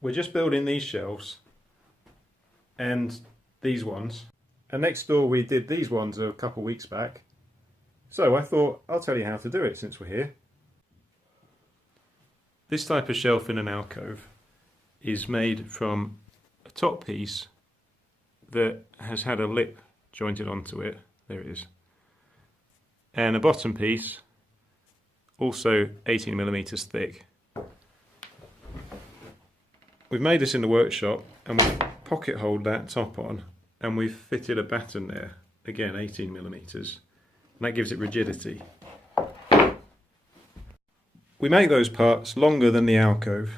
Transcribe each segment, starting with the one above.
We're just building these shelves and these ones, and next door we did these ones a couple weeks back, so I thought I'll tell you how to do it since we're here. This type of shelf in an alcove is made from a top piece that has had a lip jointed onto it, there it is, and a bottom piece also 18mm thick. We've made this in the workshop and we've pocket holed that top on, and we've fitted a batten there, again 18mm, and that gives it rigidity. We make those parts longer than the alcove,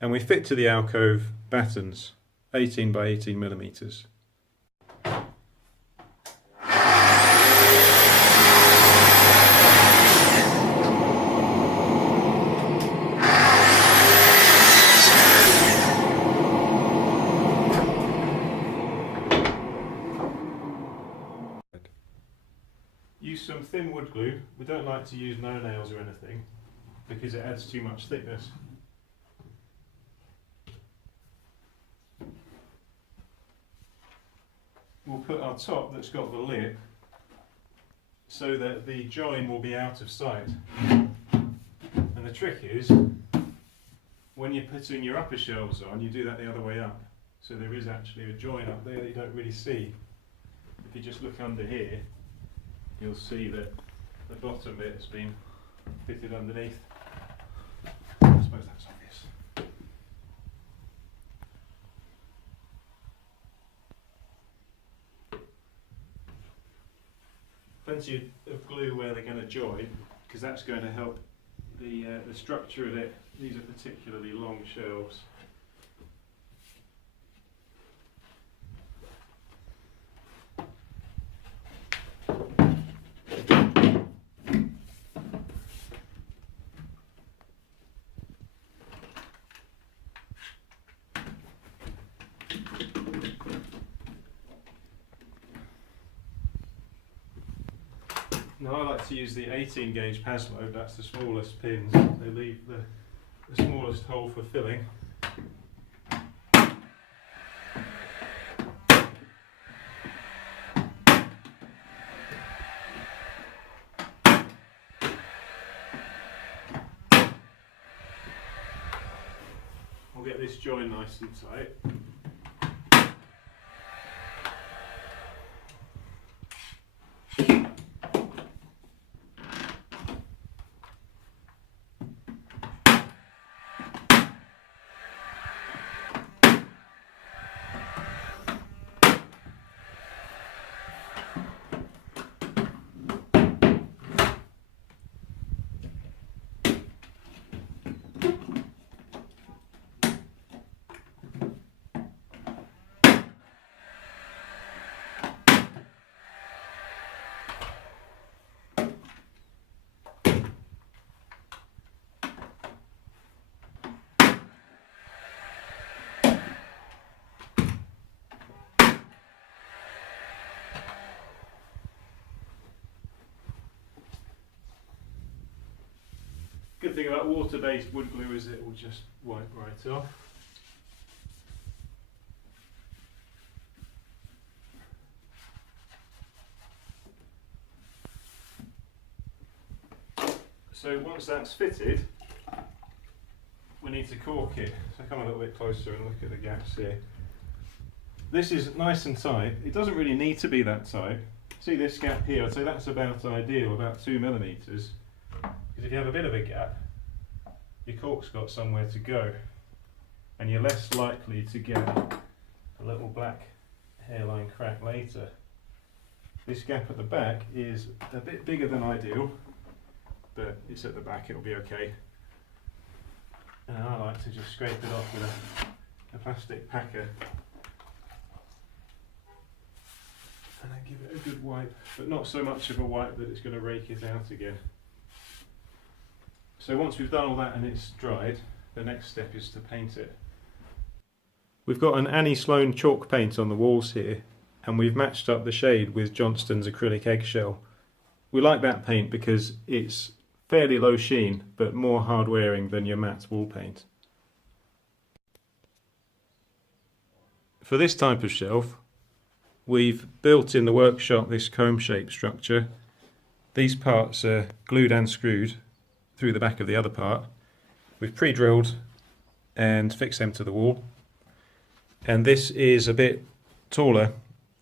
and we fit to the alcove battens 18 by 18mm. Use some thin wood glue. We don't like to use no nails or anything because it adds too much thickness. We'll put our top that's got the lip so that the join will be out of sight. And the trick is, when you're putting your upper shelves on, you do that the other way up. So there is actually a join up there that you don't really see. If you just look under here, you'll see that the bottom bit has been fitted underneath. I suppose that's obvious. Plenty of glue where they're going to join, because that's going to help the structure of it. These are particularly long shelves. Now I like to use the 18 gauge pas load, that's the smallest pins. They leave the smallest hole for filling. We'll get this join nice and tight. Good thing about water-based wood glue is it will just wipe right off. So once that's fitted, we need to cork it. So come a little bit closer and look at the gaps here. This is nice and tight. It doesn't really need to be that tight. See this gap here? I'd say that's about ideal, about 2mm. Because if you have a bit of a gap, your cork's got somewhere to go, and you're less likely to get a little black hairline crack later. This gap at the back is a bit bigger than ideal, but it's at the back, it'll be okay. And I like to just scrape it off with a plastic packer and then give it a good wipe, but not so much of a wipe that it's going to rake it out again. So once we've done all that and it's dried, the next step is to paint it. We've got an Annie Sloan chalk paint on the walls here, and we've matched up the shade with Johnston's acrylic eggshell. We like that paint because it's fairly low sheen, but more hard wearing than your matte wall paint. for this type of shelf, we've built in the workshop this comb-shaped structure. These parts are glued and screwed through the back of the other part. We've pre-drilled and fixed them to the wall. And this is a bit taller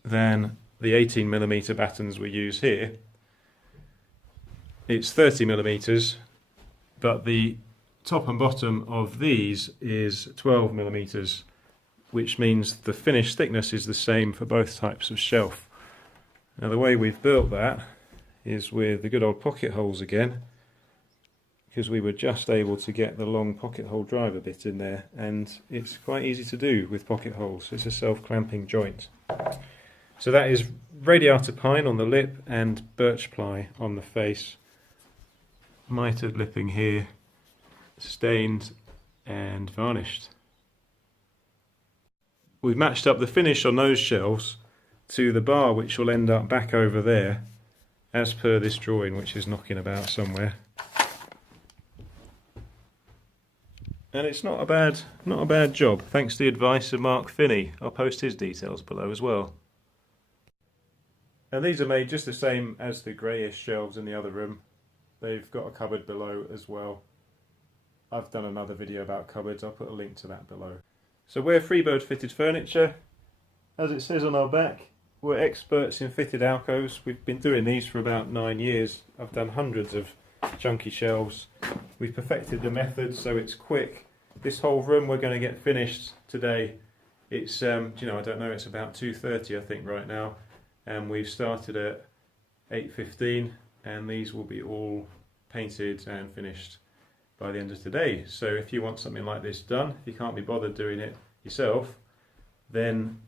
than the 18mm battens we use here. It's 30mm, but the top and bottom of these is 12mm, which means the finished thickness is the same for both types of shelf. Now the way we've built that is with the good old pocket holes again, because we were just able to get the long pocket hole driver bit in there, and it's quite easy to do with pocket holes. It's a self-clamping joint. So that is radiata pine on the lip and birch ply on the face. Mitered lipping here, stained and varnished. We've matched up the finish on those shelves to the bar, which will end up back over there as per this drawing, which is knocking about somewhere. And it's not a bad job, thanks to the advice of Mark Finney. I'll post his details below as well. And these are made just the same as the greyish shelves in the other room. They've got a cupboard below as well. I've done another video about cupboards, I'll put a link to that below. So we're Freebird Fitted Furniture. As it says on our back, we're experts in fitted alcoves. We've been doing these for about 9 years. I've done hundreds of chunky shelves. We've perfected the method so it's quick. This whole room we're going to get finished today. It's, I don't know, it's about 2:30 I think right now. And we've started at 8:15 and these will be all painted and finished by the end of today. So if you want something like this done, if you can't be bothered doing it yourself, then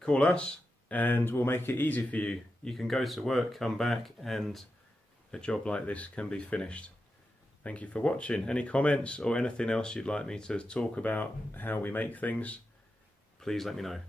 call us and we'll make it easy for you. You can go to work, come back, and a job like this can be finished. Thank you for watching. Any comments or anything else you'd like me to talk about how we make things, please let me know.